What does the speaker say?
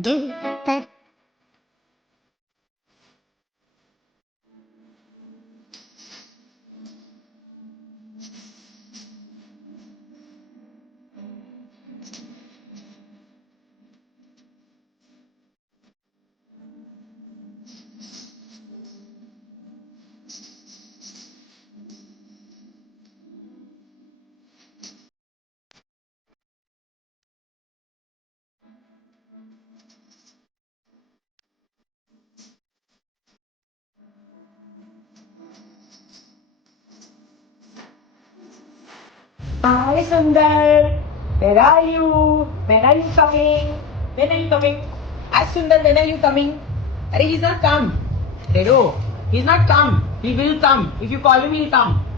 do that. Hi Sundar, where are you? When are you coming? When are you coming? Ask Sundar, when are you coming? Arey, he's not come. Hello, he's not come. He will come. If you call him, he'll come.